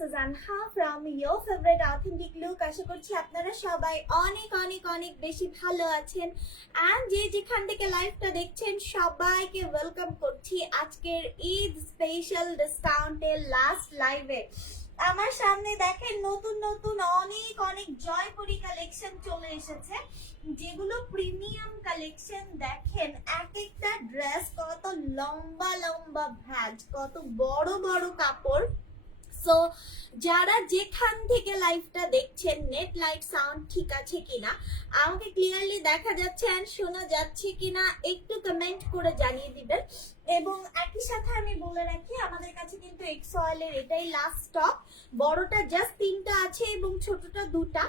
is Anha from your favorite authentic look. আশা করছি আপনারা সবাই অনেক অনেক অনেক বেশি ভালো আছেন and যে যেখান থেকে লাইভটা দেখছেন সবাইকে ওয়েলকাম করছি আজকের ঈদ স্পেশাল ডিসকাউন্টের লাস্ট লাইভে। আমার সামনে দেখেন নতুন নতুন অনেক অনেক জয়পুরি কালেকশন চলে এসেছে, যেগুলো প্রিমিয়াম কালেকশন। দেখেন এক একটা ড্রেস কত লম্বা লম্বা ভ্যাজ, কত বড় বড় কাপড়। সো যারা যেখান থেকে লাইভটা দেখছেন, নেট লাইট সাউন্ড ঠিক আছে কিনা, আমাকে ক্লিয়ারলি দেখা যাচ্ছে এন্ড শোনা যাচ্ছে কিনা একটু কমেন্ট করে জানিয়ে দিবেন। এবং একই সাথে আমি বলে রাখি, আমাদের কাছে কিন্তু এক্স অয়েলের এটাই লাস্ট স্টক। বড়টা জাস্ট 3টা আছে এবং ছোটটা 2টা।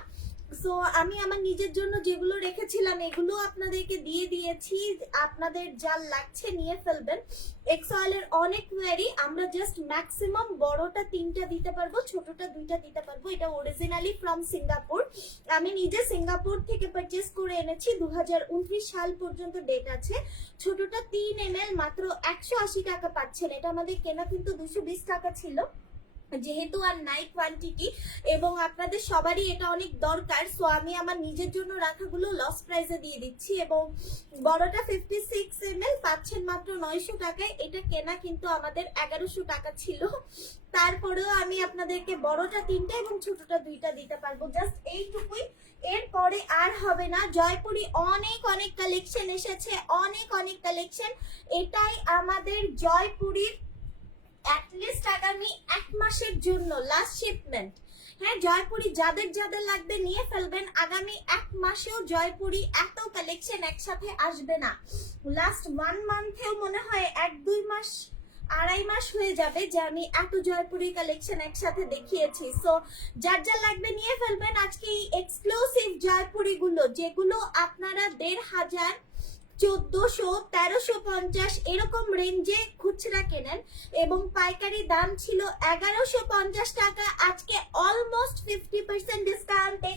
সো আমি আমার নিজের জন্য যেগুলো রেখেছিলাম এগুলো আপনাদেরকে দিয়ে দিয়েছি, আপনাদের যা লাগছে নিয়ে ফেলবেন। এক্স অয়েলের অনেক কোয়ারি, আমরা জাস্ট ম্যাক্সিমাম বড়টা 3টা দিতে পারবো, ছোটটা 2টা দিতে পারবো। এটা অরিজিনালি ফ্রম সিঙ্গাপুর, আমি নিজে সিঙ্গাপুর থেকে পারচেস করে এনেছি। 2029 সাল পর্যন্ত ডেট আছে। ছোটটা 3 ml মাত্র 180 টাকা পাচ্ছেন। এটা আমাদের কেনা কিন্তু 220 টাকা ছিল, যেহেতু আর নাই কোয়ান্টিটি এবং আপনাদের সবারই এটা অনেক দরকার। সো আমি আমার নিজের জন্য রাখাগুলো লস প্রাইসে দিয়ে দিচ্ছি। এবং বড়টা 56 ml পাচ্ছেন মাত্র 900 টাকায়। এটা কেনা কিন্তু আমাদের 1100 টাকা ছিল, তারপরেও আমি আপনাদেরকে বড়টা 3টা এবং ছোটটা 2টা দিতে পারবো। জাস্ট এইটুকুই, এরপরে আর হবে না। জয়পুরি অনেক অনেক কালেকশন এসেছে, অনেক অনেক কালেকশন। এটাই আমাদের জয়পুরির অ্যাটলিস্ট আগামী 1 মাসের জন্য লাস্ট শিপমেন্ট। হ্যাঁ, জয়পুরি যাদের যাদের লাগবে নিয়ে ফেলবেন। আগামী 1 মাসেও জয়পুরি এত কালেকশন একসাথে আসবে না। লাস্ট 1 মান্থেও মনে হয় 1-2 মাস, 2.5 মাস হয়ে যাবে যে আমি এত জয়পুরি কালেকশন একসাথে দেখিয়েছি। সো যার যা লাগবে নিয়ে ফেলবেন। আজকে এই এক্সক্লুসিভ জয়পুরি গুলো, যেগুলো আপনারা 1500, 1400, 1350 এরকম রেঞ্জে খুচরা কেনেন এবং পাইকারি দাম ছিল 1150 টাকা, আজকে অলমোস্ট 50% ডিসকাউন্টে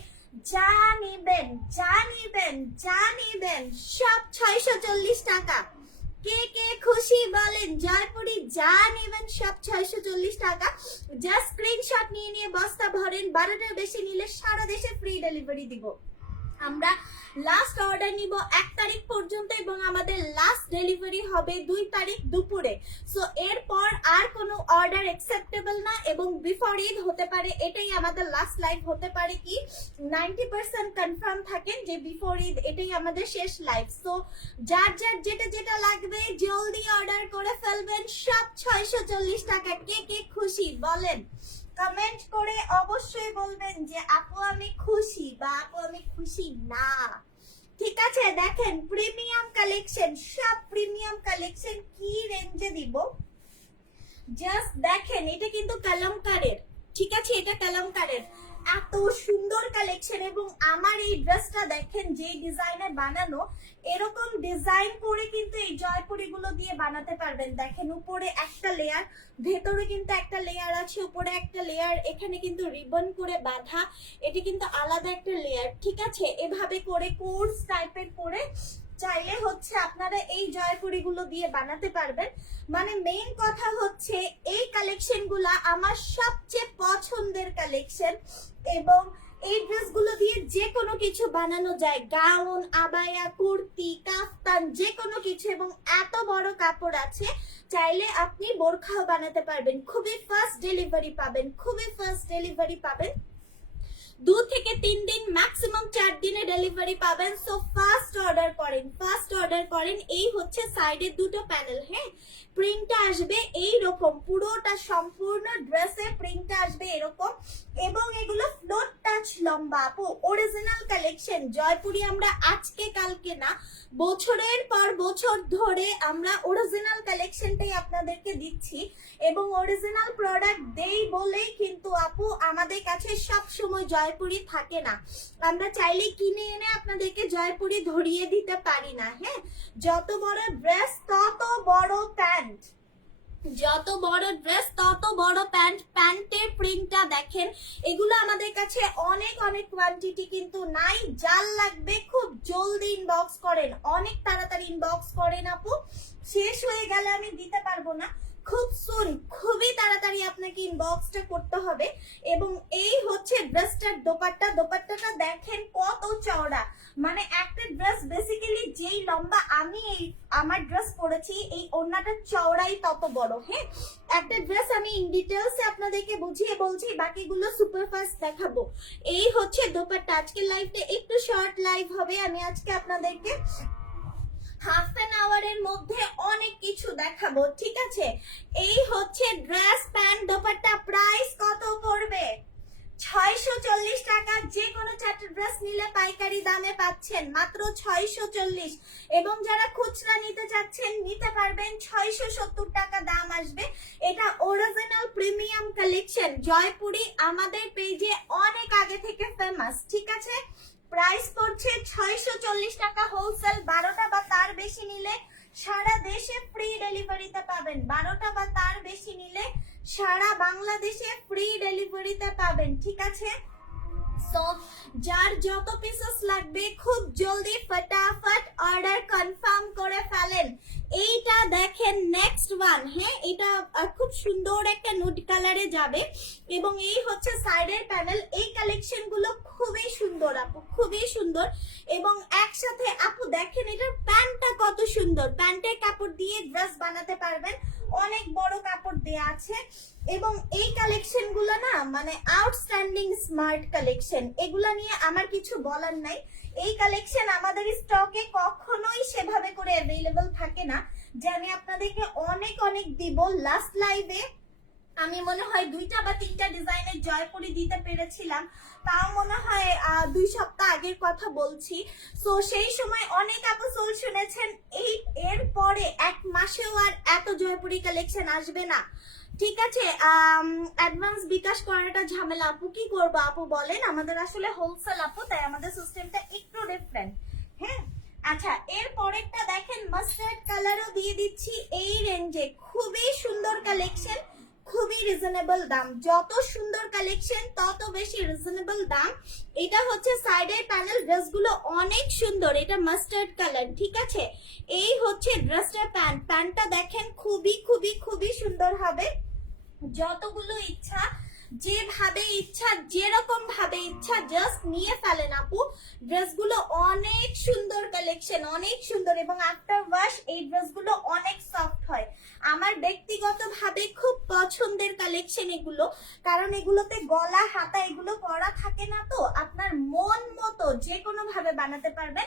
যা নিবেন যা নিবেন যা নিবেন সব 640 টাকা। কে কে খুশি বলেন? জয়পুরি যা নিবেন সব 640 টাকা। জাস্ট স্ক্রিনশট নিয়ে নিয়ে বস্তা ভরেন। 12টার বেশি নিলে সারা দেশে ফ্রি ডেলিভারি দিব। আমরা লাস্ট অর্ডার নিব 1 তারিখ পর্যন্ত এবং আমাদের লাস্ট ডেলিভারি হবে 2 তারিখ দুপুরে। সো এরপর আর কোনো অর্ডার অ্যাকসেপ্টেবল না এবং বিফোর ঈদ হতে পারে। এটাই আমাদের লাস্ট লাইভ হতে পারে, কি 90% কনফার্ম থাকেন যে বিফোর ঈদ এটাই আমাদের শেষ লাইভ। সো যার যার যেটা যেটা লাগবে জলদি অর্ডার করে ফেলবেন। সব 640 টাকা। কে কে খুশি বলেন? কমেন্ট করে অবশ্যই বলবেন যে আপু আমি খুশি বা আপু আমি খুশি না। ঠিক আছে, দেখেন প্রিমিয়াম কালেকশন, সব প্রিমিয়াম কালেকশন কি রেঞ্জে দিব জাস্ট দেখেন। এটা কিন্তু কালামকারের, ঠিক আছে, এটা কালামকারের এত সুন্দর কালেকশন। এবং আমার এই ড্রেসটা দেখেন যে ডিজাইনে বানানো, এরকম ডিজাইন করে কিন্তু এই জয়পুরি গুলো দিয়ে বানাতে পারবেন। দেখেন উপরে একটা লেয়ার, ভেতরে কিন্তু একটা লেয়ার আছে, উপরে একটা লেয়ার, এখানে কিন্তু রিবন করে বাঁধা, এটি কিন্তু আলাদা একটা লেয়ার। ঠিক আছে, এভাবে করে কোর্স টাইপের করে চাইলে হচ্ছে আপনারা এই জয়পুরি গুলো দিয়ে বানাতে পারবেন। মানে মেইন কথা হচ্ছে এই কালেকশন গুলা আমার সবচেয়ে পছন্দের কালেকশন এবং এই ড্রেসগুলো দিয়ে যে কোনো কিছু বানানো যায়, গাউন, আবায়া, কুর্তি, কাফতান, যে কোনো কিছু। এবং এত বড় কাপড় আছে, চাইলে আপনি বোরখাও বানাতে পারবেন। খুবই ফাস্ট ডেলিভারি পাবেন, খুবই ফাস্ট ডেলিভারি পাবেন। 2 থেকে 3 দিন, ম্যাক্সিমাম 4 দিনে ডেলিভারি পাবেন। সো ফাস্ট অর্ডার করেন, ফাস্ট অর্ডার করেন। এই হচ্ছে সাইডের দুটো প্যানেল। হ্যাঁ, প্রিন্টটা আসবে এই রকম, পুরোটা সম্পূর্ণ ড্রেসের প্রিন্টটা আসবে এরকম। এবং এগুলো ফ্লোর টাচ লম্বা। আপু অরিজিনাল কালেকশন। জয়পুরি আমরা আজকে কালকে না, বছরের পর বছর ধরে আমরা অরিজিনাল কালেকশনটাই আপনাদেরকে দিচ্ছি এবং অরিজিনাল প্রোডাক্ট দেই বলেই কিন্তু আপু আমাদের কাছে সব সময় জয়পুরি থাকে না। আমরা চাইলে কিনে এনে আপনাদেরকে জয়পুরি ধরিয়ে দিতে পারি না। হ্যাঁ, যত বড় ড্রেস তত বড় প্যান্ট, যত বড় ড্রেস তত বড় প্যান্ট। প্যান্টের প্রিন্টটা দেখেন। এগুলো আমাদের কাছে অনেক অনেক কোয়ান্টিটি কিন্তু নাই। যার লাগবে খুব জলদি ইনবক্স করেন, অনেক তাড়াতাড়ি ইনবক্স করেন আপু। শেষ হয়ে গেলে আমি দিতে পারবো না। খুব সুন, খুবই তাড়াতাড়ি আপনাকে ইনবক্সটা করতে হবে। এবং এই হচ্ছে ড্রেসটার দোপাট্টা। দোপাট্টাটা দেখেন কত চওড়া, মানে একটা ড্রেস বেসিক্যালি যেই লম্বা আমি আমার ড্রেস পরেছি, এই ওড়নাটা চওড়াই তত বড়। হ্যাঁ, একটা ড্রেস আমি ইন ডিটেলসে আপনাদেরকে বুঝিয়ে বলছি, বাকিগুলো সুপার ফাস্ট দেখাবো। এই হচ্ছে দোপাট্টা। আজকের লাইভটা একটু শর্ট লাইভ হবে, আমি আজকে আপনাদেরকে হাফ অ্যান আওয়ারের মধ্যে অনেক কিছু দেখাবো, ঠিক আছে? এই হচ্ছে ড্রেস, প্যান্ট, দোপাট্টা। প্রাইস কত পড়বে? 640 টাকা। যে কোনো চারটে ড্রেস নিলে পাইকারি দামে পাচ্ছেন মাত্র 640। এবং যারা খুচরা নিতে চাচ্ছেন নিতে পারবেন, 670 টাকা দাম আসবে। এটা অরিজিনাল প্রিমিয়াম কালেকশন, জয়পুরি, আমাদের পেজে অনেক আগে থেকে ফেমাস, ঠিক আছে? প্রাইস পড়ছে 640 টাকা হোলসেল। 12টা বা তার বেশি নিলে সারা দেশে ফ্রি ডেলিভারিতে পাবেন। 12টা বা তার বেশি নিলে সারা বাংলাদেশে ফ্রি ডেলিভারিতে পাবেন, ঠিক আছে? সো যার যত পিসেস লাগবে খুব জলদি ফটাফট অর্ডার কনফার্ম করে ফেলেন। এইটা দেখেন নেক্সট ওয়ান। হ্যাঁ, এটা খুব সুন্দর একটা নুড কালারে যাবে এবং এই হচ্ছে সাইডের প্যানেল। এই কালেকশন গুলো খুবই সুন্দর আপু, খুবই সুন্দর। এবং একসাথে আপু দেখেন এটার প্যান্টটা কত সুন্দর, প্যান্টের কাপড় দিয়ে ড্রেস বানাতে পারবেন, অনেক বড় কাপড় দেয়া আছে। এবং এই কালেকশন গুলো না মানে আউটস্ট্যান্ডিং স্মার্ট কালেকশন, এগুলা নিয়ে আমার কিছু বলার নাই। এই কালেকশন আমাদের স্টকে কখনোই সেভাবে করে অ্যাভেলেবল থাকে না যে আমি আপনাদেরকে অনেক অনেক দিব। লাস্ট লাইভে আমি মনে হয় 2টা বা 3টা ডিজাইনের জয়পুরি দিতে পেরেছিলাম, তাও মনে হয় 2 সপ্তাহ আগের কথা বলছি। সো সেই সময় অনেক আপু সোল শুনেছেন। এর পরে 1 মাসেও আর এত জয়পুরি কালেকশন আসবে না, ঠিক আছে? অ্যাডভান্স বিকাশ করাটা ঝামেলা আপু, কি করবো আপু বলেন? আমাদের আসলে হোলসেল আপু, তাই আমাদের সিস্টেমটা একটু ডিফারেন্ট। হ্যাঁ, আচ্ছা, এর পরেরটা দেখেন মাস্টার্ড কালারও দিয়ে দিচ্ছি এই রেঞ্জে। খুবই সুন্দর কালেকশন, খুবই রিজনেবল দাম। যত সুন্দর কালেকশন তত বেশি রিজনেবল দাম। এটা হচ্ছে সাইডের প্যানেল, ড্রেসগুলো অনেক সুন্দর। এটা মাস্টার্ড কালার, ঠিক আছে? এই হচ্ছে ড্রেসটার প্যান্ট। প্যান্টটা দেখেন খুবই খুবই খুবই সুন্দর হবে। যতগুলো ইচ্ছা, যেভাবে ইচ্ছা, যেরকম ভাবে ইচ্ছা জাস্ট নিয়ে ফেলেন আপু। ড্রেসগুলো অনেক সুন্দর কালেকশন, অনেক সুন্দর। এবং আফটার ওয়াশ এই ড্রেসগুলো অনেক সফট হয়। আমার ব্যক্তিগতভাবে খুব পছন্দের কালেকশন এগুলো, কারণ এগুলোতে গলা হাতা এগুলো করা থাকে না, তো আপনার মন মতো যে কোনো ভাবে বানাতে পারবেন।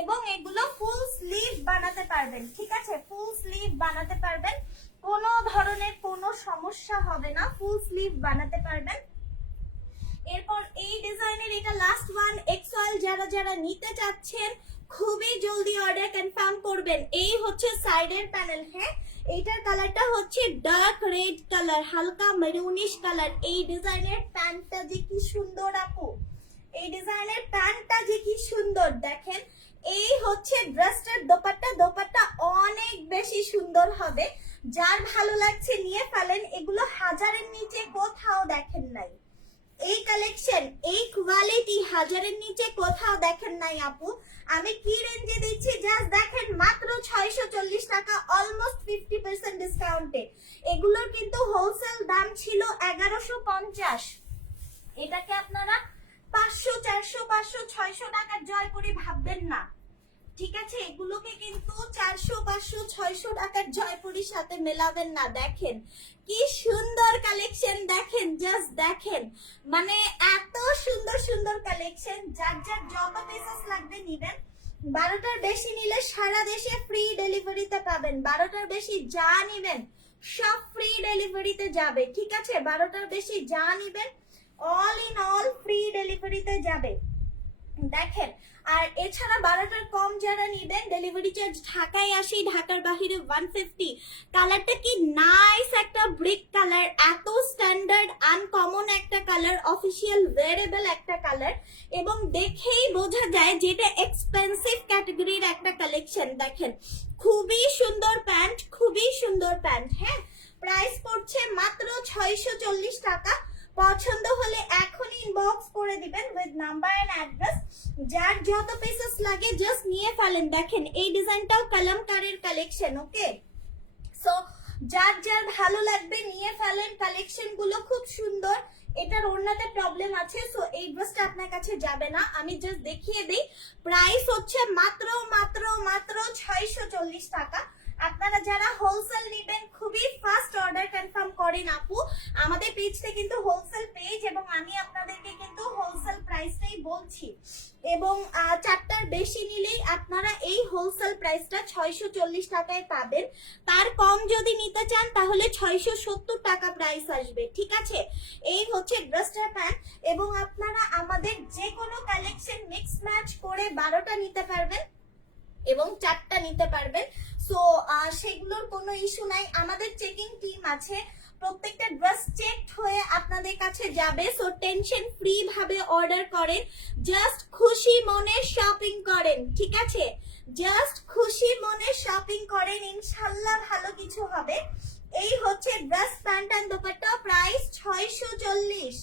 এবং এগুলো ফুল স্লিভ বানাতে পারবেন, ঠিক আছে? ফুল স্লিভ বানাতে পারবেন, কোনো ধরনের কোনো সমস্যা হবে না, ফুল স্লিভ বানাতে পারবেন। এরপর এই ডিজাইনের এটা লাস্ট ওয়ান এক্সএল। যারা যারা নিতে চাচ্ছেন খুবই জলদি অর্ডার কনফার্ম করবেন। এই হচ্ছে সাইডের প্যানেল। হ্যাঁ, এইটার কালারটা হচ্ছে ডার্ক রেড কালার, হালকা মেরুনিশ কালার। এই ডিজাইনের প্যান্টটা যে কি সুন্দর আপু, এই ডিজাইনের প্যান্টটা যে কি সুন্দর দেখেন। এই হচ্ছে ড্রেসটার দোপাট্টা। দোপাট্টা অনেক বেশি সুন্দর হবে, যার ভালো লাগছে নিয়ে ফেলেন। এগুলো হাজারের নিচে কোথাও দেখেন নাই। এই কালেকশন, এই কোয়ালিটি হাজারের নিচে কোথাও দেখেন নাই আপু। আমি কি রেঞ্জে দিচ্ছি জাস্ট দেখেন, মাত্র 640 টাকা, অলমোস্ট 50% ডিসকাউন্টে। এগুলোর কিন্তু হোলসেল দাম ছিল 1150। এটাকে আপনারা 500, 400, 500, 600 টাকার জয়পুরি ভাববেন না, ঠিক আছে? এগুলোকে কিন্তু 400, 500, 600 টাকার জয়পুরির সাথে মেলাবেন না। দেখেন কি সুন্দর কালেকশন, দেখেন জাস্ট দেখেন, মানে এত সুন্দর সুন্দর কালেকশন। যার যার যত পিসেস লাগবে নিবেন। 12টার বেশি নিলে সারা দেশে ফ্রি ডেলিভারিতে পাবেন। 12টার বেশি যা নিবেন সব ফ্রি ডেলিভারিতে যাবে, ঠিক আছে? 12টার বেশি যা নিবেন অল ইন অল ফ্রি ডেলিভারিতে যাবে। দেখেন, আর এছাড়া 12টার কম যারা নিবেন ডেলিভারি চার্জ ঢাকায় আসি, ঢাকার বাহিরে 150। কালারটা কি নাইস, একটা ব্রিক কালার, এত স্ট্যান্ডার্ড আনকমন একটা কালার, অফিশিয়াল ওয়্যারেবল একটা কালার। এবং দেখেই বোঝা যায় যেটা এক্সপেন্সিভ ক্যাটাগরির একটা কালেকশন। দেখেন খুবই সুন্দর প্যান্ট, খুবই সুন্দর প্যান্ট। হ্যাঁ, প্রাইস পড়ছে মাত্র 640 টাকা। পছন্দ হলে এখনই ইনবক্স করে দিবেন উইথ নাম্বার এন্ড অ্যাড্রেস। যার যত পিসেস লাগে জাস্ট নিয়ে ফেলেন। দেখেন এই ডিজাইনটাও কলমকারীর কালেকশন, ওকে? সো যার যার ভালো লাগবে নিয়ে ফেলেন, কালেকশন গুলো খুব সুন্দর। এটার ওড়নাতে প্রবলেম আছে, সো এই ড্রেসটা আপনার কাছে যাবে না, আমি জাস্ট দেখিয়ে দেই। প্রাইস হচ্ছে মাত্র মাত্র মাত্র 640 টাকা। আপনারা যারা হোলসেল নেবেন খুবই ফাস্ট অর্ডার কনফার্ম করেন আপু। আমাদের পেজটা কিন্তু হোলসেল পেজ এবং আমি আপনাদেরকে কিন্তু হোলসেল প্রাইসটাই বলছি, এবং চারটার বেশি নিলেই আপনারা এই হোলসেল প্রাইসটা 640 টাকায় পাবেন। তার কম যদি নিতে চান তাহলে 670 টাকা প্রাইস আসবে, ঠিক আছে। এই হচ্ছে ড্রেসটার প্যান্ট, এবং আপনারা আমাদের যে কোনো কালেকশন মিক্স ম্যাচ করে 12টা নিতে পারবেন এবং 4টা নিতে পারবেন। সো সেগুলোর কোনো ইস্যু নাই, আমাদের চেকিং টিম আছে, প্রত্যেকটা ড্রেস চেক হয়ে আপনাদের কাছে যাবে। সো টেনশন ফ্রি ভাবে অর্ডার করেন, জাস্ট খুশি মনে শপিং করেন, ঠিক আছে। জাস্ট খুশি মনে শপিং করেন, ইনশাল্লাহ ভালো কিছু হবে। এই হচ্ছে dress, pant and dupatta, price 640,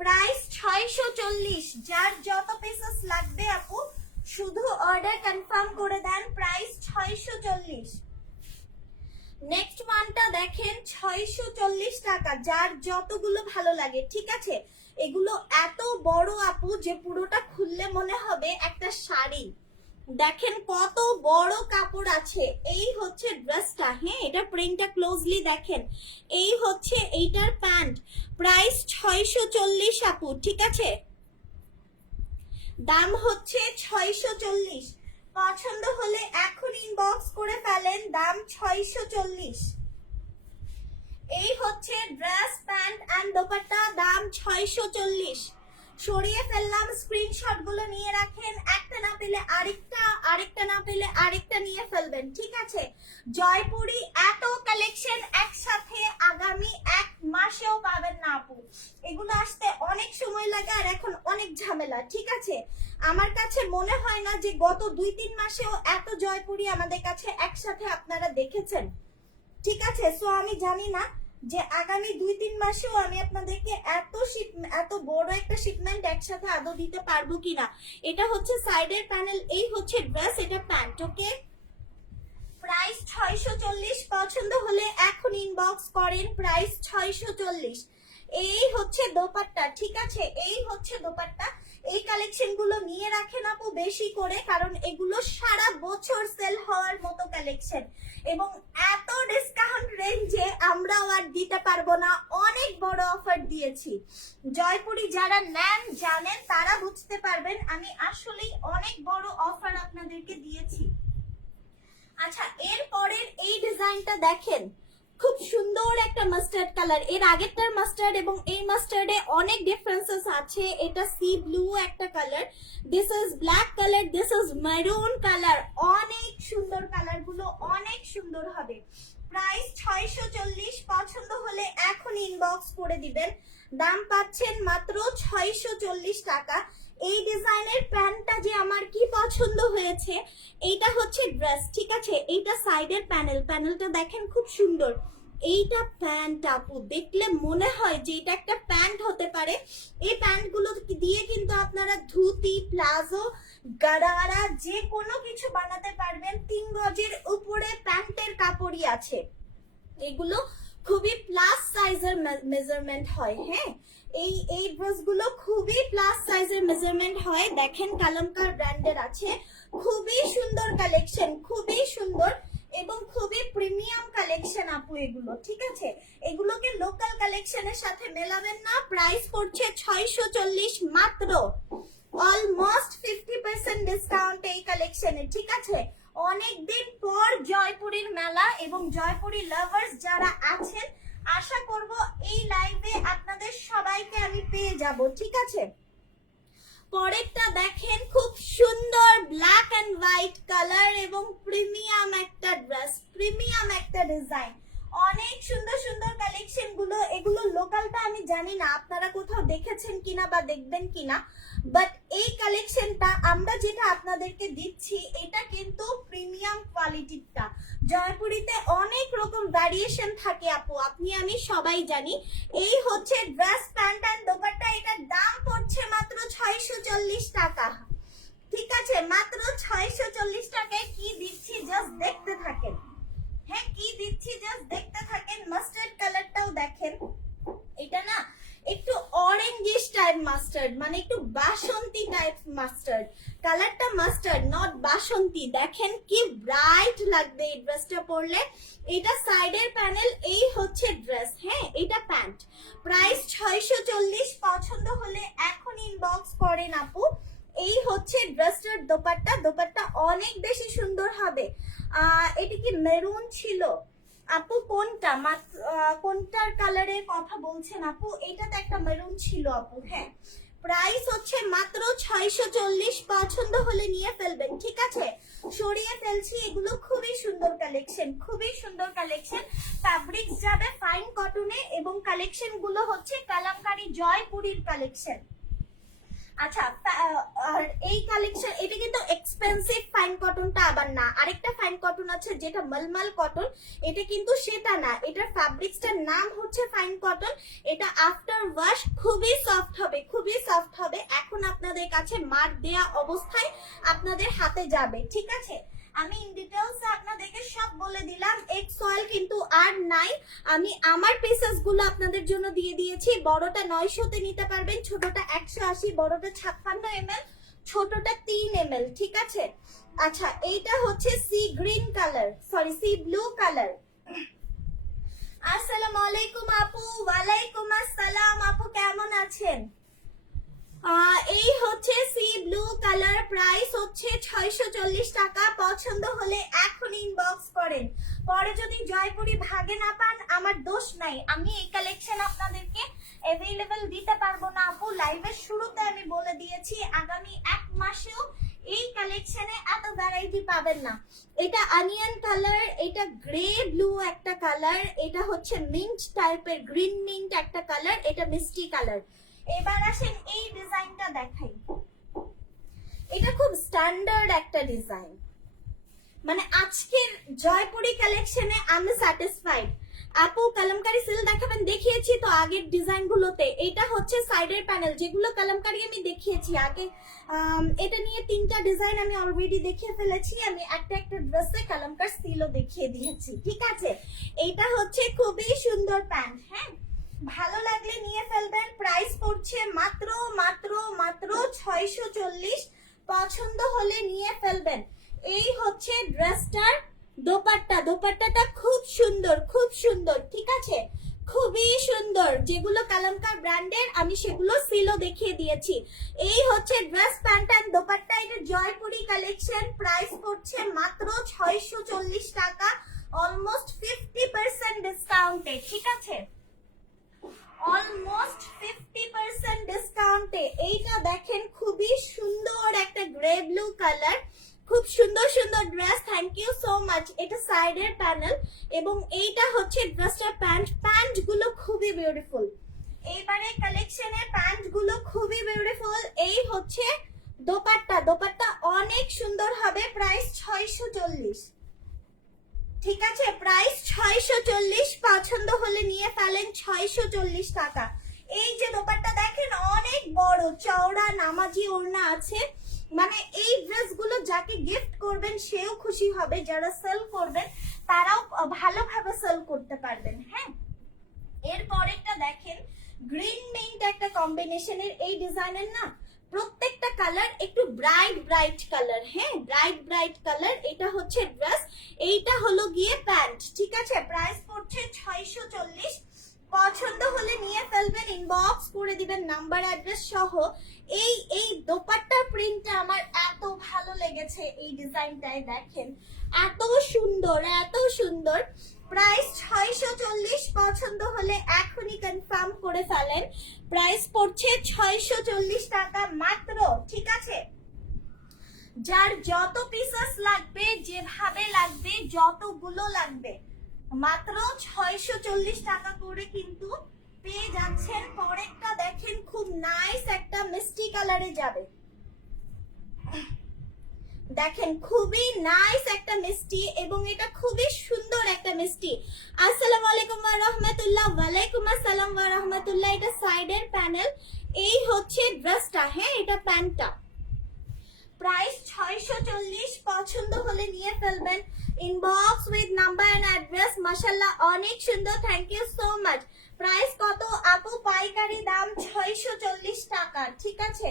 price 640। যার যত পিসেস লাগবে আপু শুধু অর্ডার কনফার্ম করে দেন, প্রাইস 640। নেক্সট ওয়ানটা দেখেন 640 টাকা, যার যতগুলো ভালো লাগে, ঠিক আছে। এগুলো এত বড় আপু যে পুরোটা খুললে মনে হবে একটা শাড়ি, দেখেন কত বড় কাপড় আছে। এই হচ্ছে ড্রেসটা, হ্যাঁ এটা প্রিন্টটা ক্লোজলি দেখেন। এই হচ্ছে এইটার প্যান্ট, প্রাইস 640 আপু, ঠিক আছে। দাম হচ্ছে 640। পছন্দ হলে এখন ইনবক্স করে ফেলেন, দাম 640। এই হচ্ছে ড্রেস, প্যান্ট এন্ড দোপাট্টা, দাম 640। সরিয়ে ফেললাম, স্ক্রিনশট গুলো নিয়ে রাখেন, একটা না পেলে আরেকটা, আরেকটা না পেলে আরেকটা নিয়ে ফেলবেন, ঠিক আছে। জয়পুরি এত কালেকশন একসাথে আগামী 1 মাসেও পাবেন না আপু, এগুলো আসতে অনেক সময় লাগে আর এখন অনেক ঝামেলা, ঠিক আছে। আমার কাছে মনে হয় না যে গত 2-3 মাসেও এত জয়পুরি আমাদের কাছে একসাথে আপনারা দেখেছেন, ঠিক আছে। সো আমি জানি না যে আগামী 2-3 মাসেও আমি আপনাদেরকে এত বড় একটা শিপমেন্ট একসাথে আদৌ দিতে পারবো কিনা। এটা হচ্ছে সাইডের প্যানেল, এই হচ্ছে ড্রেস, এটা প্যান্ট, ওকে। প্রাইস 640, পছন্দ হলে এখন ইনবক্স করেন, প্রাইস 640। এই হচ্ছে দোপাট্টা, ঠিক আছে, এই হচ্ছে দোপাট্টা। এই কালেকশন গুলো নিয়ে রাখেন আপু বেশি করে, কারণ এগুলো সারা বছর সেল হওয়ার মতো কালেকশন, এবং এত ডিসকাউন্ট রেঞ্জে আমরাও আর দিতে পারবো না, অনেক বড় অফার দিয়েছি। জয়পুরি যারা নেন জানেন, তারা বুঝতে পারবেন আমি আসলেই অনেক বড় অফার আপনাদেরকে দিয়েছি। আচ্ছা, এর পরের এই ডিজাইনটা দেখেন, খুব সুন্দর একটা মাস্টার্ড কালার। এর আগেরটার মাস্টার্ড এবং এই মাস্টার্ডে অনেক ডিফারেন্সেস আছে। এটা সি ব্লু একটা colour, this is black colour, this is maroon colour. অনেক সুন্দর কালার গুলো, অনেক সুন্দর হবে। প্রাইস 640, পছন্দ হলে এখন ইনবক্স করে দিবেন, দাম পাচ্ছেন মাত্র 640 টাকা। এই ডিজাইনের প্যান্টটা যে আমার কি পছন্দ হয়েছে, এইটা হচ্ছে ড্রেস, ঠিক আছে। এইটা সাইডের প্যানেল, প্যানেলটা দেখেন খুব সুন্দর। এইটা প্যান্ট আপু, দেখলে মনে হয় যে এটা একটা প্যান্ট হতে পারে। এই প্যান্টগুলো দিয়ে কিন্তু আপনারা ধুতি, প্লাজো, গারারা যে কোনো কিছু বানাতে পারবেন। 3 গজের উপরে প্যান্টের কাপড়ই আছে। এগুলো খুবই প্লাস সাইজের মেজারমেন্ট হয়, হ্যাঁ। এই ড্রেসগুলো খুবই প্লাস সাইজের মেজারমেন্ট হয়। দেখেন কালামকার ব্র্যান্ডের আছে, খুবই সুন্দর কালেকশন, খুবই সুন্দর এবং খুবই প্রিমিয়াম কালেকশন আপু এগুলো, ঠিক আছে। এগুলোকে লোকাল কালেকশনের সাথে মেলাবেন না। প্রাইস পড়ছে 640 মাত্র, অলমোস্ট 50% ডিসকাউন্ট এই কালেকশনে, ঠিক আছে। অনেকদিন পর জয়পুরীর মেলা, এবং জয়পুরি লাভার্স যারা আছেন আশা করব এই লাইভে আপনাদের সবাইকে আমি পেয়ে যাব, ঠিক আছে। পরেরটা দেখেন, খুব সুন্দর ব্ল্যাক এন্ড হোয়াইট কালার এবং প্রিমিয়াম একটা ড্রেস, প্রিমিয়াম একটা ডিজাইন। অনেক সুন্দর সুন্দর কালেকশন গুলো। এগুলো লোকালটা আমি জানি না আপনারা কোথাও দেখেছেন কিনা বা দেখবেন কিনা, বাট এই কালেকশনটা আমরা যেটা আপনাদেরকে দিচ্ছি এটা কিন্তু প্রিমিয়াম কোয়ালিটিটা। জয়পুরিতে অনেক রকম ভ্যারিয়েশন থাকে আপু, আপনি আমি সবাই জানি। এই হচ্ছে ড্রেস, প্যান্ট এন্ড দোপাট্টা। এটার দাম পড়ছে মাত্র 640 টাকা, ঠিক আছে। মাত্র 640 টাকায় কি দিচ্ছি জাস্ট দেখতে থাকেন। হ্যাঁ কি দিচ্ছি জাস্ট দেখতে থাকেন। মাস্টার্ড কালারটাও দেখেন, এটা না একটু অরেঞ্জিশ টাইপ মাস্টার্ড, মানে একটু বাসন্তী টাইপ মাস্টার্ড কালারটা, মাস্টার্ড নট বাসন্তী। দেখেন কি ব্রাইট লাগবে এই ড্রেসটা পরলে। এটা সাইডের প্যানেল, এই হচ্ছে ড্রেস, হ্যাঁ এটা প্যান্ট। প্রাইস 640। পছন্দ হলে এখন ইনবক্স করেন আপু। এই হচ্ছে ড্রেসটার দোপাট্টা, দোপাট্টা অনেক বেশি সুন্দর হবে। এটা কি মেরুন ছিল আপু? কোনটা কোনটার কালারের কথা বলছেন আপু? এটাতে একটা মেরুন ছিল আপু। হ্যাঁ, প্রাইস হচ্ছে মাত্র 640। পছন্দ হলে নিয়ে ফেলবেন, ঠিক আছে? সরিয়ে ফেলছি, এগুলো খুবই সুন্দর কালেকশন, খুবই সুন্দর কালেকশন। ফ্যাব্রিক্স যাবে ফাইন কটনে এবং কালেকশন গুলো হচ্ছে কালামকারী জয়পুরীর কালেকশন। আচ্ছা, আর এই কালেকশন, এটা কিন্তু এক্সপেন্সিভ ফাইন কটনটা আবার না। আরেকটা ফাইন কটন আছে যেটা মলমল কটন, এটা কিন্তু সেটা না। এটার ফ্যাব্রিক্সটার নাম হচ্ছে ফাইন কটন। এটা আফটার ওয়াশ খুবই সফট হবে, খুবই সফট হবে। এখন আপনাদের কাছে মার্ক দেয়া অবস্থায় আপনাদের হাতে যাবে, ঠিক আছে? আমি ইন ডিটেইলস আপনাদেরকে সব বলে দিলাম। এক্স অয়েল কিন্তু আর নাই, আমি আমার পিসেস গুলো আপনাদের জন্য দিয়ে দিয়েছি। বড়টা 900 তে নিতে পারবেন, ছোটটা 180, বড়টা 56 ml, ছোটটা 3 ml, ঠিক আছে? আচ্ছা, এইটা হচ্ছে sea green colour, sorry C blue colour. আসসালামু আলাইকুম আপু। ওয়ালাইকুম আসসালাম আপু, কেমন আছেন? এই হচ্ছে সি ব্লু কালার, প্রাইস হচ্ছে 640 টাকা। পছন্দ হলে এখন ইনবক্স করেন। পরে যদি জয়পুরি ভাগে না পান আমার দোষ নাই, আমি এই কালেকশন আপনাদেরকে অ্যাভেলেবল দিতে পারবো না আপু। লাইভের শুরুতে আমি বলে দিয়েছি আগামী 1 মাসেও এই কালেকশনে এত ভ্যারাইটি পাবেন না। এটা অনিয়ন কালার, এটা গ্রে ব্লু একটা কালার, এটা হচ্ছে মিন্ট টাইপের গ্রিন মিন্ট একটা কালার, এটা মিষ্টি কালার। এবার আসেন এই ডিজাইনটা দেখাই। এটা খুব স্ট্যান্ডার্ড একটা ডিজাইন, মানে আজকের জয়পুরি কালেকশনে আমি স্যাটিসফাইড। আপু কালামকারী সেল দেখাবেন, দেখিয়েছি তো আগের ডিজাইন গুলোতে। এটা হচ্ছে সাইডের প্যানেল, যেগুলো কালামকারী আমি দেখিয়েছি আগে। এটা নিয়ে 3টা ডিজাইন আমি অলরেডি দেখিয়ে ফেলেছি। আমি একটা একটা ড্রেসে কালামকার সিলও দেখিয়ে দিয়েছি, ঠিক আছে? এইটা হচ্ছে খুবই সুন্দর প্যান্ট, হ্যাঁ ভালো লাগলে নিয়ে ফেলবেন। প্রাইস পড়ছে মাত্র মাত্র মাত্র 640। পছন্দ হলে নিয়ে ফেলবেন। এই হচ্ছে ড্রেসটার দোপাট্টা, দোপাট্টাটা খুব সুন্দর, খুব সুন্দর, ঠিক আছে? খুবই সুন্দর। যেগুলো কালামকার ব্র্যান্ডের আমি সেগুলো সিলও দেখিয়ে দিয়েছি। এই হচ্ছে ড্রেস, প্যান্ট এন্ড দোপাট্টা। এটা জয়পুরি কালেকশন, প্রাইস পড়ছে মাত্র 640 টাকা, অলমোস্ট 50% ডিসকাউন্টে, ঠিক আছে? অলমোস্ট 50% ডিসকাউন্টে। এইটা দেখেন খুবই সুন্দর একটা গ্রে ব্লু কালার, খুব সুন্দর সুন্দর dress. Thank you so much. এটা সাইডের প্যানেল এবং এইটা হচ্ছে ড্রেসটার প্যান্ট। প্যান্ট গুলো খুবই বিউটিফুল। এইবারে কালেকশনের প্যান্ট গুলো খুবই বিউটিফুল। এই হচ্ছে দোপাট্টা, দোপাট্টা অনেক সুন্দর হবে। প্রাইস 640, ঠিক আছে? প্রাইস 640। পছন্দ হলে নিয়ে ফেলেন, 640 টাকা। এই যে দোপাট্টা দেখেন অনেক বড় চওড়া নামাজি ওড়না আছে, মানে এই ড্রেসগুলো যাকে গিফট করবেন সেও খুশি হবে, যারা সেল করবেন তারাও ভালোভাবে সেল করতে পারবেন, হ্যাঁ? এর পরেরটা দেখেন গ্রিন মিন্ট একটা কম্বিনেশনের এই ডিজাইনের না, প্রত্যেকটা কালার একটু ব্রাইট ব্রাইট কালার, হ্যাঁ ব্রাইট ব্রাইট কালার। এটা হচ্ছে ড্রেস, এইটা হলো গিয়ে প্যান্ট, ঠিক আছে? প্রাইস পড়ছে 640। পছন্দ হলে নিয়ে ফেলবেন, ইনবক্স করে দিবেন নাম্বার অ্যাড্রেস সহ। এই দোপাট্টার প্রিন্টটা আমার এত ভালো লেগেছে, এই ডিজাইনটাই দেখেন এত সুন্দর, এত সুন্দর। প্রাইস 640। পছন্দ হলে এখনই কনফার্ম করে ফেলেন। প্রাইস পড়ছে 640 টাকা মাত্র, ঠিক আছে? যার যত পিসেস লাগবে, যেভাবে লাগবে, যতগুলো লাগবে, মাত্র 640 টাকা করে কিন্তু পেয়ে যাচ্ছেন। পরেরটা দেখেন খুব নাইস একটা মিষ্টি কালারে যাবে, দেখেন খুবই নাইস একটা মিষ্টি এবং এটা খুবই সুন্দর একটা মিষ্টি। আসসালামু আলাইকুম ওয়া রাহমাতুল্লাহ। ওয়ালাইকুম আসসালাম ওয়া রাহমাতুল্লাহ। এটা সাইডের প্যানেল, এই হচ্ছে ড্রেসটা, হ্যাঁ এটা প্যান্টটা। প্রাইস 640। পছন্দ হলে নিয়ে ফেলবেন, inbox with number and address. মাশাআল্লাহ অনেক সুন্দর, thank you so much. Price কত আপু? পাইকারি দাম 640 টাকা, ঠিক আছে,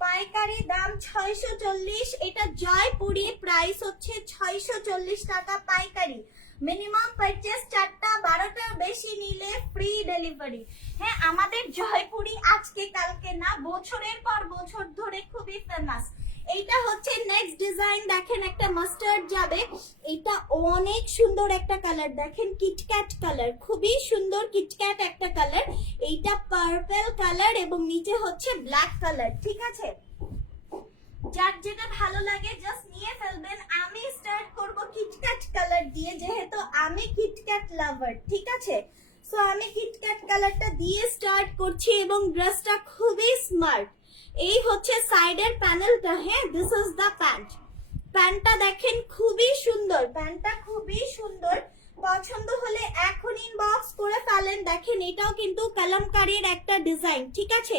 পাইকারি দাম 640। এটা জয়পুরি, প্রাইস হচ্ছে 640 টাকা পাইকারি। মিনিমাম পারচেজ 4টা 12টার বেশি নিলে ফ্রি ডেলিভারি। হ্যাঁ, আমাদের জয়পুরি আজকে কালকে না, বছরের পর বছর ধরে খুবই ফেমাস। এইটা হচ্ছে নেক্সট ডিজাইন, দেখেন একটা মাস্টার্ড যাবে, এটা অনেক সুন্দর একটা কালার, দেখেন কিটক্যাট কালার, খুবই সুন্দর কিটক্যাট একটা কালার। এইটা পার্পল কালার এবং নিচে হচ্ছে ব্ল্যাক কালার, ঠিক আছে, যার যেটা ভালো লাগে জাস্ট নিয়ে ফেলবেন। আমি স্টার্ট করব কিটক্যাট কালার দিয়ে, যেহেতু আমি কিটক্যাট লাভার, ঠিক আছে, সো আমি কিটক্যাট কালারটা দিয়ে স্টার্ট করছি এবং ড্রেসটা খুবই স্মার্ট। এই হচ্ছে সাইডের প্যানেলটা, হ্যাঁ, দিস ইজ দা প্যান্ট। প্যান্টটা দেখেন খুবই সুন্দর, প্যান্টটা খুবই সুন্দর। পছন্দ হলে এখন ইনবক্স করে ফেলেন। দেখেন এটাও কিন্তু কালামকারীর একটা ডিজাইন, ঠিক আছে,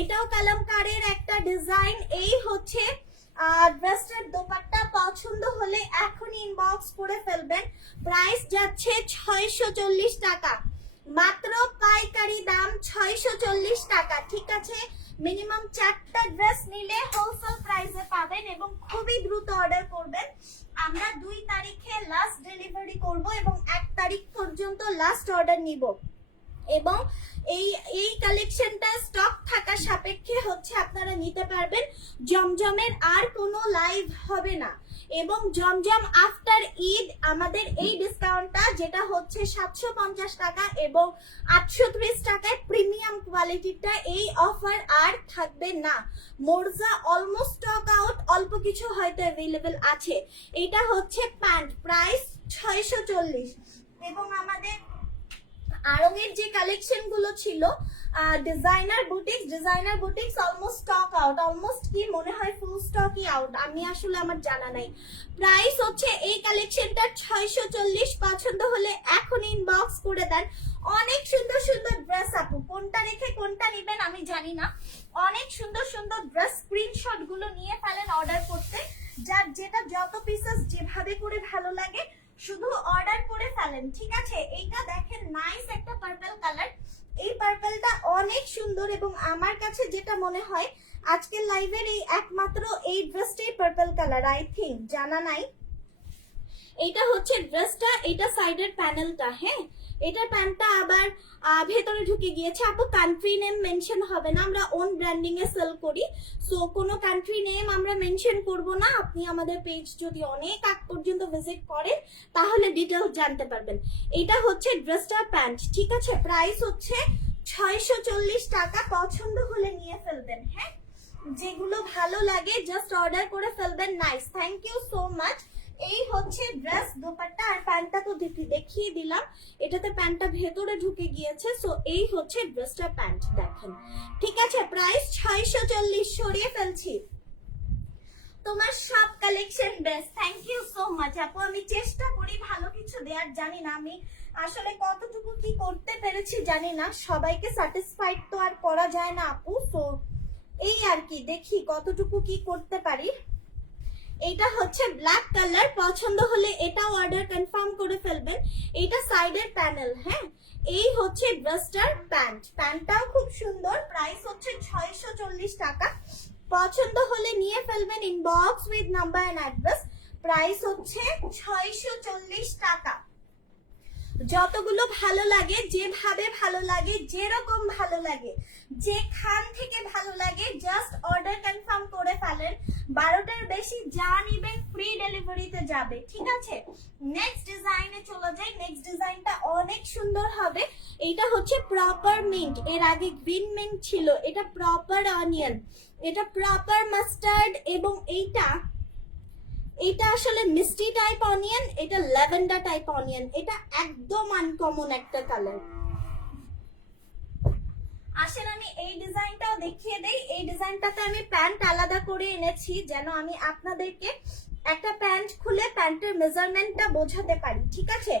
এটাও কালামকারীর একটা ডিজাইন। এই হচ্ছে ড্রেসটার দোপাট্টা। পছন্দ হলে এখন ইনবক্স করে ফেলবেন। প্রাইস যাচ্ছে 640 টাকা, মাত্র পাইকারি দাম 640 টাকা, ঠিক আছে। মিনিমাম 4টা ড্রেস নিলে হোলসেল প্রাইসে পাবেন এবং খুবই দ্রুত অর্ডার করবেন। আমরা 2 তারিখে লাস্ট ডেলিভারি করব এবং 1 তারিখ পর্যন্ত লাস্ট অর্ডার নিব এবং এই কালেকশনটা স্টক থাকা সাপেক্ষে হচ্ছে আপনারা নিতে পারবেন। জমজমের আর কোনো লাইভ হবে না এবং জমজম আফটার ঈদ আমাদের এই ডিসকাউন্টটা, যেটা হচ্ছে 750 টাকা এবং 830 টাকায় প্রিমিয়াম কোয়ালিটিটা, এই অফার আর থাকবে না। মোরজা অলমোস্ট স্টক আউট, অল্প কিছু হয়তো অ্যাভেলেবেল আছে। এটা হচ্ছে প্যান্ট, প্রাইস 640। এবং আমাদের আরঙের যে কালেকশন গুলো ছিল designer boutiques almost stock out, almost কি মনে হয় ফুল স্টকই আউট, আমি আসলে আমার জানা নাই। প্রাইস হচ্ছে এই কালেকশনটা 640। পছন্দ হলে এখন ইনবক্স করে দেন। অনেক সুন্দর সুন্দর ড্রেস আপু, কোনটা রেখে কোনটা নেবেন আমি জানি না, অনেক সুন্দর সুন্দর ড্রেস। স্ক্রিনশট গুলো নিয়ে ফেলেন অর্ডার করতে, যার যেটা যত পিসেস যেভাবে করে ভালো লাগে শুধু অর্ডার করে ফেলেন, ঠিক আছে। এইটা দেখেন নাইস একটা পার্পল কালার, এই পার্পলটা অনেক সুন্দর এবং আমার কাছে যেটা মনে হয় আজকের লাইভের এই একমাত্র এই ড্রেসটাই পার্পল কালার, আই থিংক, জানা নাই। এটা হচ্ছে ড্রেসটা, এটা সাইডের প্যানেলটা, হ্যাঁ, এটা প্যান্টটা আবার ভেতরে ঢুকে গিয়েছে। আপু কান্ট্রি নেম মেনশন হবে না, আমরা ওন ব্র্যান্ডিং এ সেল করি, সো কোনো কান্ট্রি নেম আমরা মেনশন করব না। আপনি আমাদের পেজ যদি অনেক আগ পর্যন্ত ভিজিট করেন তাহলে ডিটেইলস জানতে পারবেন। এটা হচ্ছে ড্রেসটা প্যান্ট, ঠিক আছে, প্রাইস হচ্ছে 640 টাকা। পছন্দ হলে নিয়ে ফেলবেন, হ্যাঁ, যেগুলো ভালো লাগে জাস্ট অর্ডার করে ফেলবেন। Nice, thank you so much. এই হচ্ছে ড্রেস, দোপাট্টা আর প্যান্টটা তো দেখিয়ে দিলাম, এটাতে প্যান্টটা ভেতরে ঢুকে গিয়েছে। সো এই হচ্ছে ড্রেসটা প্যান্ট, দেখেন, ঠিক আছে। প্রাইস 640, সরিয়ে ফেলছি। তোমার সব collection best, thank you so much আপু। আমি চেষ্টা করি ভালো কিছু দেওয়ার, জানি না আমি আসলে কতটুকু কি করতে পেরেছি জানি না, সবাইকে স্যাটিসফাইড তো আর করা যায় না আপু, সো এই আর কি, দেখি কতটুকু কি করতে পারি। এটা হচ্ছে ব্ল্যাক কালার, পছন্দ হলে এটাও অর্ডার কনফার্ম করে ফেলবেন। এটা সাইডের প্যানেল, হ্যাঁ, এই হচ্ছে ড্রেসটার প্যান্ট, প্যান্টটাও খুব সুন্দর। প্রাইস হচ্ছে 640 টাকা। পছন্দ হলে নিয়ে ফেলবেন, inbox with number and address. Price হচ্ছে 640 টাকা। যতগুলো ভালো লাগে, যেভাবে ভালো লাগে, যেরকম ভালো লাগে, যেখান থেকে ভালো লাগে জাস্ট অর্ডার কনফার্ম করে ফেলেন। 12টার বেশি যা নিবেন ফ্রি ডেলিভারিতে যাবে, ঠিক আছে। নেক্সট ডিজাইনে চলে যাই। নেক্সট ডিজাইনটা অনেক সুন্দর হবে। এটা হচ্ছে প্রপার মিন্ট, এর আগে গ্রিন মিন্ট ছিল, এটা প্রপার অনিয়ন, এটা প্রপার মাস্টার্ড এবং এটা আসলে মিষ্টি টাইপ অনিয়ন, এটা ল্যাভেন্ডার টাইপ অনিয়ন, এটা একদম আনকমন একটা কালার। আসেন আমি এই ডিজাইনটাও দেখিয়ে দেই। এই ডিজাইনটাতে আমি প্যান্ট আলাদা করে এনেছি যেন আমি আপনাদেরকে একটা প্যান্ট খুলে প্যান্টের মেজারমেন্টটা বোঝাতে পারি, ঠিক আছে।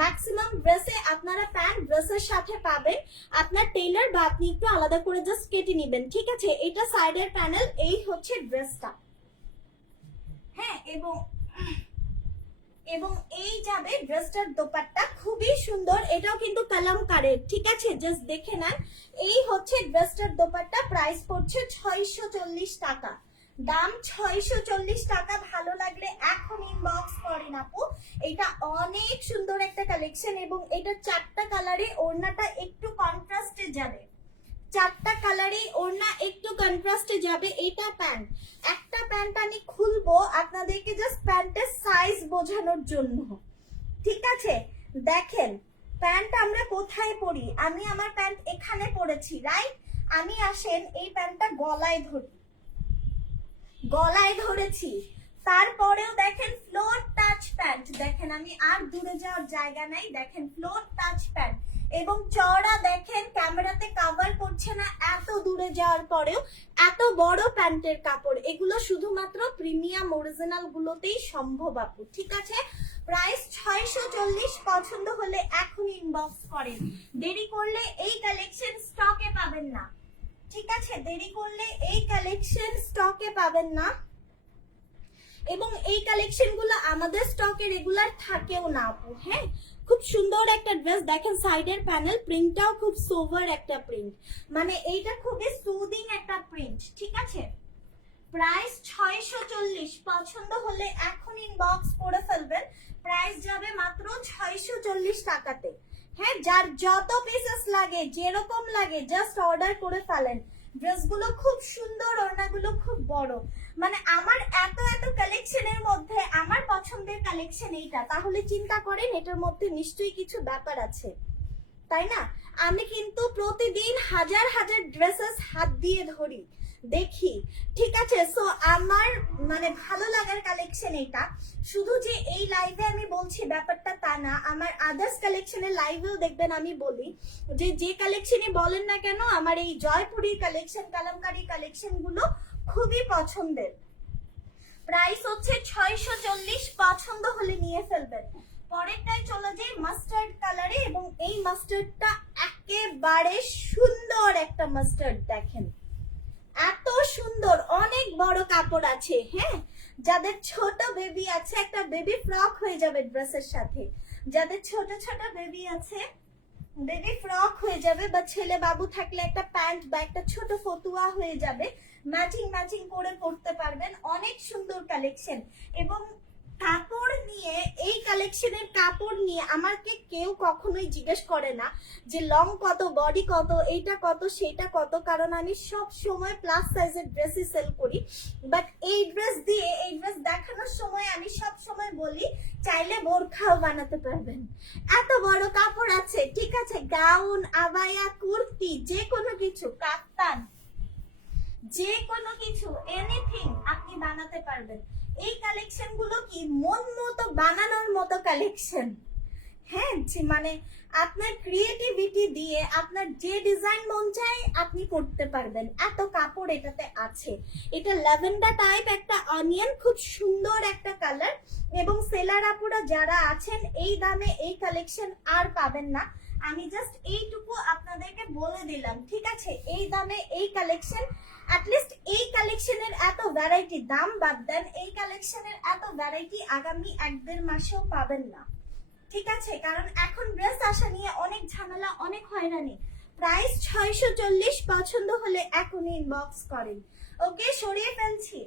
ম্যাক্সিমাম ড্রেসে আপনারা প্যান্ট ড্রেসের সাথে পাবেন, আপনার টেইলার বা আপনি একটু আলাদা করে জাস্ট কেটে নেবেন, ঠিক আছে। এটা সাইডের প্যানেল, এই হচ্ছে ড্রেসটা, হ্যাঁ, এবং এবং এই যাবে ড্রেসটার দোপাট্টা, খুবই সুন্দর, এটাও কিন্তু কালামকারের, ঠিক আছে, জাস্ট দেখে নেন। এই হচ্ছে ড্রেসটার দোপাট্টা, প্রাইস পড়ছে 640 টাকা, দাম 640 টাকা। ভালো লাগলে এখন ইনবক্স করেন আপু। এটা অনেক সুন্দর একটা কালেকশন এবং এটা 4টা কালারে, ওড়নাটা একটু কন্ট্রাস্টে যাবে, 4টা কালারে ওড়না একটু কন্ট্রাস্টে যাবে। এটা প্যান্ট, একটা প্যান্ট আমি খুলবো আপনাদেরকে জাস্ট প্যান্টের সাইজ বোঝানোর জন্য, ঠিক আছে। দেখেন প্যান্ট আমরা কোথায় পরি, আমি আমার প্যান্ট এখানে পরেছি, রাইট। আমি আসেন এই প্যান্টটা গলায় ধরেছি, তারপরেও দেখেন ফ্লোর টাচ প্যান্ট, দেখেন আমি আর দূরে যাওয়ার জায়গা নাই, দেখেন ফ্লোর টাচ প্যান্ট এবং চওড়া, দেখেন ক্যামেরাতে কভার করছে না এত দূরে যাওয়ার পরেও, এত বড় প্যান্টের কাপড়, এগুলো শুধুমাত্র প্রিমিয়াম অরিজিনাল গুলোতেই সম্ভব আপু, ঠিক আছে। প্রাইস 640, পছন্দ হলে এখন ইনবক্স করেন, দেরি করলে এই কালেকশন স্টকে পাবেন না, ঠিক আছে, দেরি করলে এই কালেকশন স্টকে পাবেন না। এবং এই কালেকশন গুলো আমাদের স্টকে রেগুলার থাকেও না আপু। হ্যাঁ, খুব সুন্দর একটা ড্রেস, দেখেন সাইডের প্যানেল প্রিন্টটাও খুব সোভার একটা প্রিন্ট, মানে এইটা খুবই সুদিং একটা প্রিন্ট, ঠিক আছে। প্রাইস 640, পছন্দ হলে এখন ইনবক্স করে ফেলবেন, প্রাইস যাবে মাত্র 640 টাকাতে। হ্যাঁ, যার যত পিসেস লাগে, যেরকম লাগে জাস্ট অর্ডার করে ফেলেন। ড্রেসগুলো খুব সুন্দর, ওড়নাগুলো খুব বড়, মানে আমার এত এত কালেকশনের মধ্যে আমার পছন্দের কালেকশন এইটা, তাহলে চিন্তা করেন এটার মধ্যে নিশ্চয়ই কিছু ব্যাপার আছে, তাই না। আমি কিন্তু প্রতিদিন হাজার হাজার ড্রেসেস হাত দিয়ে ধরি, দেখি, ঠিক আছে। সো আমার মানে ভালো লাগার কালেকশন এটা, শুধু যে এই লাইভে আমি বলছি ব্যাপারটা তা না, আমার আদার্স কালেকশনের লাইভেও দেখবেন আমি বলি যে যে কালেকশনই বলেন না কেন, আমার এই জয়পুরীর কালেকশন, কালামকারী কালেকশন গুলো খুবই পছন্দের। প্রাইস হচ্ছে 640, পছন্দ হলে নিয়ে ফেলবেন। পরেরটাই চলে যাই মাস্টার্ড কালারে, এবং এই মাস্টার্ডটা একেবারে সুন্দর একটা মাস্টার্ড, দেখেন এত সুন্দর, অনেক বড় কাপড় আছে। হ্যাঁ, যাদের ছোট বেবি আছে একটা বেবি ফ্রক হয়ে যাবে ড্রেসের সাথে, যাদের ছোট ছোট বেবি আছে বেবি ফ্রক হয়ে যাবে, বা ছেলে বাবু থাকলে একটা প্যান্ট বা একটা ছোট ফতুয়া হয়ে যাবে, ম্যাচিং ম্যাচিং করে পড়তে পারবেন। অনেক সুন্দর কালেকশন, এবং কাপড় নিয়ে, এই কালেকশনের কাপড় নিয়ে আমাকে কেউ কখনোই জিজ্ঞেস করে না যে লং কত, বডি কত, এইটা কত, সেটা কত, কারণ আমি সব সময় প্লাস সাইজের ড্রেসই সেল করি। বাট এই ড্রেস দিয়ে, এই ড্রেস দেখানোর সময় আমি সব সময় বলি চাইলে বোরখাও বানাতে পারবেন, এত বড় কাপড় আছে, ঠিক আছে। গাউন, আবায়া, কুর্তি, যে কোনো কিছু, কাফতান, যে কোনো কিছু, এনিথিং আপনি বানাতে পারবেন। এই কালেকশন গুলো কি মন মতো বানানোর মতো কালেকশন। হ্যাঁ, মানে আপনার ক্রিয়েটিভিটি দিয়ে আপনার যে ডিজাইন মন চায় আপনি করতে পারবেন, এত কাপড় এটাতে আছে। এটা ল্যাভেন্ডার টাইপ একটা অনিয়ন, খুব সুন্দর একটা কালার, এবং সেলার আপুরা যারা আছেন এই দামে এই কালেকশন আর পাবেন না, আমি জাস্ট এইটুকু আপনাদেরকে বলে দিলাম, ঠিক আছে। এই দামে এই কালেকশন, অ্যাটলিস্ট এই কালেকশনের এত ভ্যারাইটি, দাম বাদ দেন, এই কালেকশনের এত ভ্যারাইটি আগামী 1-1.5 মাসেও পাবেন না, ঠিক আছে। কারণ এখন ড্রেস আসা নিয়ে অনেক ঝামেলা, অনেক হয়রানি। প্রাইস 640, পছন্দ হলে এখনই ইনবক্স করেন। ওকে, সরিয়ে ফেলছি,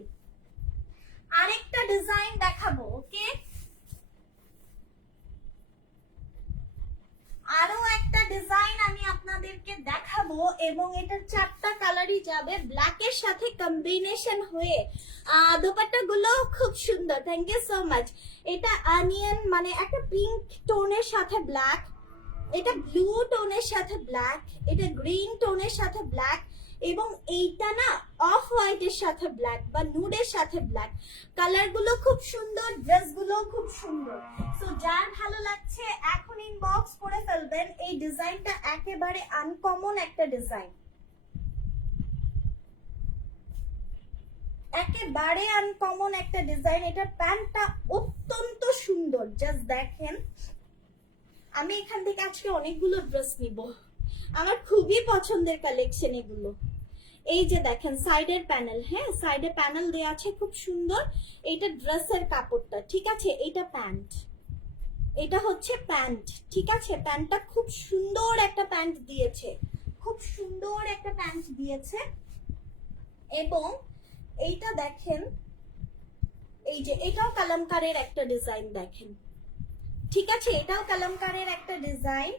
আরেকটা ডিজাইন দেখাবো। ওকে, আরো একটা ডিজাইন আমি আপনাদেরকে দেখাবো, এবং এটার 4টা কালারই যাবে ব্ল্যাকের সাথে কম্বিনেশন হয়ে। দোপাট্টা গুলো খুব সুন্দর, থ্যাংক ইউ সো মাচ। এটা অনিয়ন, মানে একটা পিঙ্ক টোনের সাথে ব্ল্যাক, এটা ব্লু টোনের সাথে ব্ল্যাক, এটা গ্রিন টোনের সাথে ব্ল্যাক, এবং এইটা না অফ হোয়াইটের সাথে ব্ল্যাক বা নুডের সাথে ব্ল্যাক। কালার গুলো খুব সুন্দর, ড্রেস গুলো খুব সুন্দর। সো যার ভালো লাগছে এখন ইনবক্স করে ফেলবেন। এই ডিজাইনটা একেবারে আনকমন একটা ডিজাইন, একেবারে আনকমন একটা ডিজাইন। এটা প্যান্টটা অত্যন্ত সুন্দর, জাস্ট দেখেন। আমি এখান থেকে আজকে অনেকগুলো ড্রেস নিব, আমার খুবই পছন্দের কালেকশন এগুলো। এই যে দেখেন সাইডের প্যানেল, হ্যাঁ সাইডে প্যানেল দেওয়া আছে খুব সুন্দর। এটা ড্রেসের কাপড়টা, ঠিক আছে। এটা প্যান্ট, এটা হচ্ছে প্যান্ট, ঠিক আছে। প্যান্টটা খুব সুন্দর একটা প্যান্ট দিয়েছে, খুব সুন্দর একটা প্যান্ট দিয়েছে। এবং এইটা দেখেন, এই যে এটাও কালামকারের একটা ডিজাইন দেখেন, ঠিক আছে। এটাও কালামকারের একটা ডিজাইন।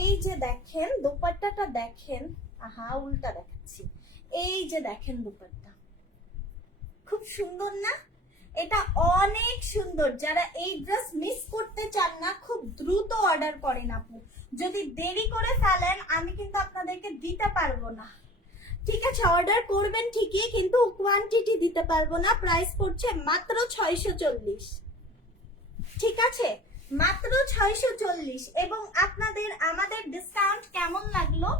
এই যে দেখেন দোপাট্টাটা দেখেন, আহা উল্টা দেখাচ্ছি। এই যে দেখেন দোপাট্টা, খুব সুন্দর না? এটা অনেক সুন্দর। যারা এই ড্রেস মিস করতে চান না, খুব দ্রুত অর্ডার করেন আপু। যদি দেরি করে ফেলেন আমি কিন্তু আপনাদেরকে দিতে পারবো না, ঠিক আছে। অর্ডার করবেন ঠিকই, কিন্তু কোয়ান্টিটি দিতে পারবো না। প্রাইস পড়ছে মাত্র 640, ঠিক আছে, মাত্র 640। এবং আপনাদের আমাদের ডিসকাউন্ট কেমন লাগলো,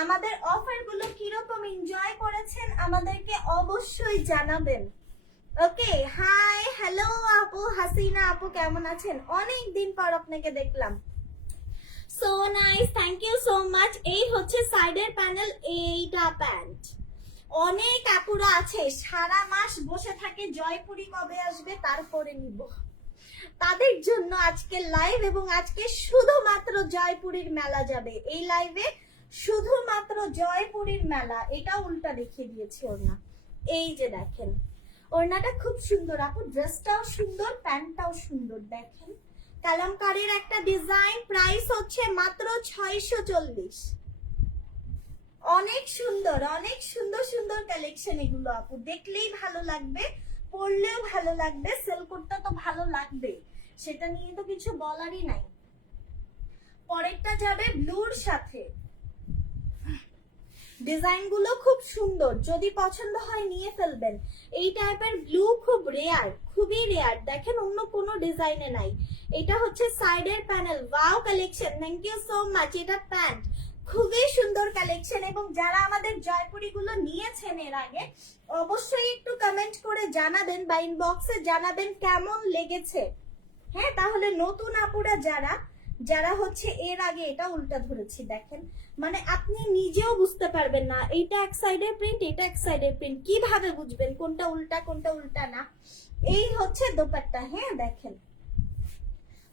আমাদের অফার গুলো কিরকম এনজয় করেছেন আমাদেরকে অবশ্যই জানাবেন। ওকে, হাই হ্যালো আপু, হাসিনা আপু কেমন আছেন? অনেক দিন পর আপনাকে দেখলাম। So nice, thank you so much. এই হচ্ছে সাইডের প্যানেল, এইটা প্যান্ট। অনেক আপুরা আছে সারা মাস বসে থাকে জয়পুরি কবে আসবে তারপরে নিব, তাদের জন্য আজকে লাইভ। এবং আজকে শুধুমাত্র জয়পুরীর মেলা যাবে এই লাইভে, শুধুমাত্র জয়পুরীর মেলা। এটা উল্টা দেখিয়ে দিয়েছে ওড়না। এই যে দেখেন ওড়নাটা খুব সুন্দর আপু, ড্রেসটাও সুন্দর, প্যান্টটাও সুন্দর। দেখেন কালামকারীর একটা ডিজাইন, প্রাইস হচ্ছে মাত্র 640। অনেক সুন্দর, অনেক সুন্দর সুন্দর কালেকশন এগুলো আপু, দেখলেই ভালো লাগবে, পরলেও ভালো লাগবে, সেল করতে তো ভালো লাগবে, সেটা নিয়ে তো কিছু বলারই নাই। পরেরটা যাবে ব্লুর সাথে। ডিজাইন গুলো খুব সুন্দর, যদি পছন্দ হয় নিয়ে ফেলবেন। এই টাইপের ব্লু খুব রেয়ার, খুবই রেয়ার, দেখেন অন্য কোনো ডিজাইনে নাই। এটা হচ্ছে সাইডের panel, wow collection, thank you so much. এটা প্যান্ট, খুবই সুন্দর কালেকশন। এবং যারা আমাদের জয়পুরি গুলো নিয়েছেন এর আগে অবশ্যই একটু কমেন্ট করে জানাবেন বা ইনবক্সে জানাবেন কেমন লেগেছে, হ্যাঁ। তাহলে নতুন আপুরা যারা যারা হচ্ছে এর আগে, এটা উল্টা ধরেছি দেখেন, মানে আপনি নিজেও বুঝতে পারবেন না এইটা এক সাইডের প্রিন্ট, এটা এক সাইডের প্রিন্ট, কিভাবে বুঝবেন কোনটা উল্টা কোনটা উল্টা না। এই হচ্ছে দোপাট্টা, হ্যাঁ দেখেন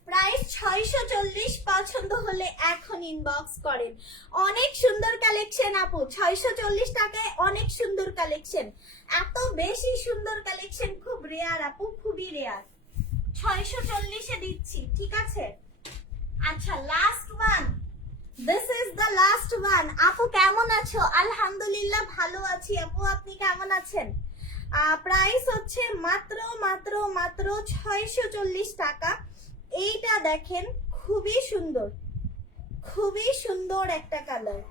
প্রাইস 640। পছন্দ হলে এখন ইনবক্স করেন। অনেক সুন্দর কালেকশন আপু, 640 টাকায় অনেক সুন্দর কালেকশন, এত বেশি সুন্দর কালেকশন খুব রেয়ার আপু, খুবই রেয়ার। 640 এ দিচ্ছি, ঠিক আছে। আচ্ছা last one, this is the last one. আপু কেমন আছো? আলহামদুলিল্লাহ ভালো আছি আপু, আপনি কেমন আছেন? প্রাইস হচ্ছে মাত্র মাত্র মাত্র 640 টাকা। এইটা দেখেন খুবই সুন্দর, খুবই সুন্দর একটা কালার,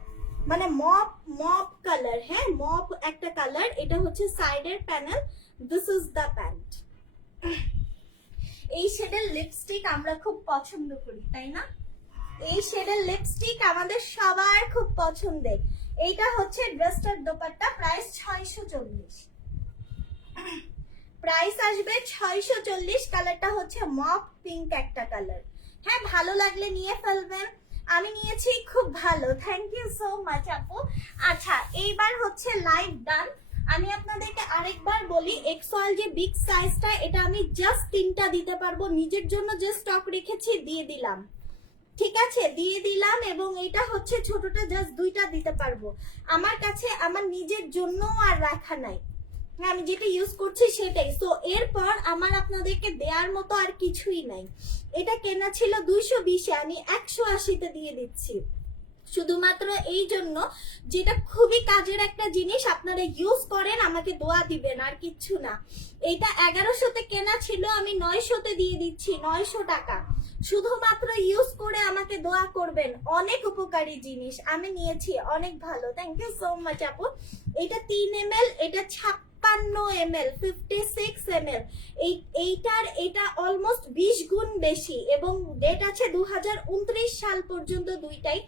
মানে মপ মপ কালার, হ্যাঁ মপ একটা কালার। এটা হচ্ছে সাইডের panel, this is the pant. এই শেডের লিপস্টিক আমরা খুব পছন্দ করি, তাই না? এই শেডের লিপস্টিক আমাদের সবার খুব পছন্দের। এইটা হচ্ছে ড্রেসটার দোপাট্টা, প্রাইস 640। প্রাইস আসবে 640। কালারটা হচ্ছে মপ পিঙ্ক একটা কালার, হ্যাঁ ভালো লাগলে নিয়ে ফেলবেন। আমি নিয়েছি, খুব ভালো, থ্যাংক ইউ সো মাচ আপু। আচ্ছা এইবার হচ্ছে লাইভ ডান। আমি আপনাদেরকে আরেকবার বলি, এক্সএল যে বিগ সাইজটা, এটা আমি জাস্ট 3টা দিতে পারবো, নিজের জন্য যে স্টক রেখেছি দিয়ে দিলাম, ঠিক আছে দিয়ে দিলাম। এবং এটা হচ্ছে ছোটটা জাস্ট 2টা দিতে পারবো, আমার কাছে আমার নিজের জন্য আর রাখা নাই, আমি যেটা ইউজ করছি সেটাই। তো এরপর আমার আপনাদেরকে দেওয়ার মতো আর কিছুই নাই। এটা কেনা ছিল 220-এ, আমি 180-তে দিয়ে দিচ্ছি, শুধুমাত্র এই জন্য যেটা খুবই কাজের একটা জিনিস, আপনারা ইউজ করেন আমাকে দোয়া দিবেন, আর কিচ্ছু না। এটা 1100-তে কেনা ছিল, আমি 900-তে দিয়ে দিচ্ছি, 900 টাকা। শুধুমাত্র ইউজ করে আমাকে দোয়া করবেন, অনেক উপকারী জিনিস আমি নিয়েছি, অনেক ভালো, থ্যাংক ইউ সো মাচ আপু। এটা 3 ml, এটা 56 ml, 56 ml। এইটার এটা অলমোস্ট 20 গুণ বেশি, এবং ডেট আছে 2029 সাল পর্যন্ত দুইটাই।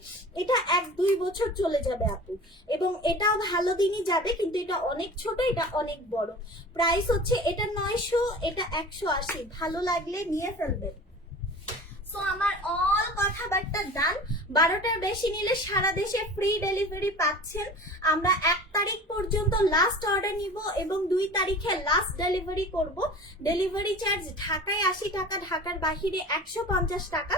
এটা 1-2 বছর চলে যাবে আপু, এবং এটাও ভালো দিনই যাবে, কিন্তু এটা অনেক ছোট, এটা অনেক বড়। প্রাইস হচ্ছে এটা 900, এটা 180, ভালো লাগলে নিয়ে ফেলবেন। সো আমার অল কথাবার্তা ডান। 12টার বেশি নিলে সারা দেশে ফ্রি ডেলিভারি পাচ্ছেন। আমরা 1 তারিখ পর্যন্ত লাস্ট অর্ডার নিব এবং 2 তারিখে লাস্ট ডেলিভারি করব। ডেলিভারি চার্জ ঢাকায় 80 টাকা, ঢাকার বাহিরে 150 টাকা।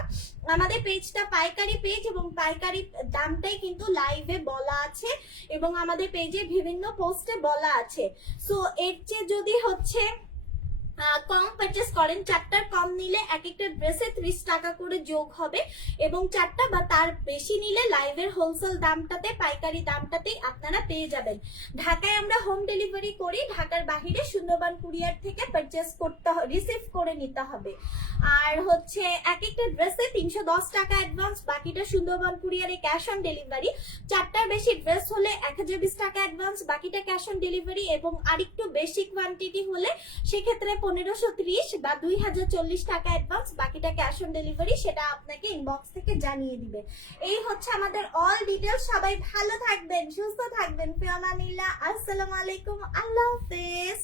আমাদের পেজটা পাইকারি পেজ এবং পাইকারি দামটাই কিন্তু লাইভে বলা আছে এবং আমাদের পেজে বিভিন্ন পোস্টে বলা আছে। সো এর চেয়ে যদি হচ্ছে কম পারচেস করেন, 4টার কম নিলে এক একটা ড্রেসে 30 টাকা করে যোগ হবে এবং 4টা বা তার বেশি নিলে লাইভের হোলসেল দামটাতে, পাইকারি দামটাতেই আপনারা পেয়ে যাবেন। ঢাকায় আমরা হোম ডেলিভারি করি, ঢাকার বাহিরে সুন্দরবন কুরিয়ার থেকে পারচেস করতে, রিসিভ করে নিতে হবে। আর হচ্ছে এক একটা ড্রেসে 310 টাকা অ্যাডভান্স, বাকিটা সুন্দরবন কুরিয়ারে ক্যাশ অন ডেলিভারি। 4টার বেশি ড্রেস হলে 1020 টাকা অ্যাডভান্স, বাকিটা ক্যাশ অন ডেলিভারি এবং আরেকটু বেশি কোয়ান্টিটি হলে সেক্ষেত্রে 1530 বা 2040 টাকা অ্যাডভান্স, বাকিটা ক্যাশ অন ডেলিভারি, সেটা আপনাকে ইনবক্স থেকে জানিয়ে দিবে। এই হচ্ছে আমাদের অল ডিটেলস। সবাই ভালো থাকবেন, সুস্থ থাকবেন। ফিয়ামানিল্লাহ, আসসালামু আলাইকুম, আল্লাহ হাফেজ।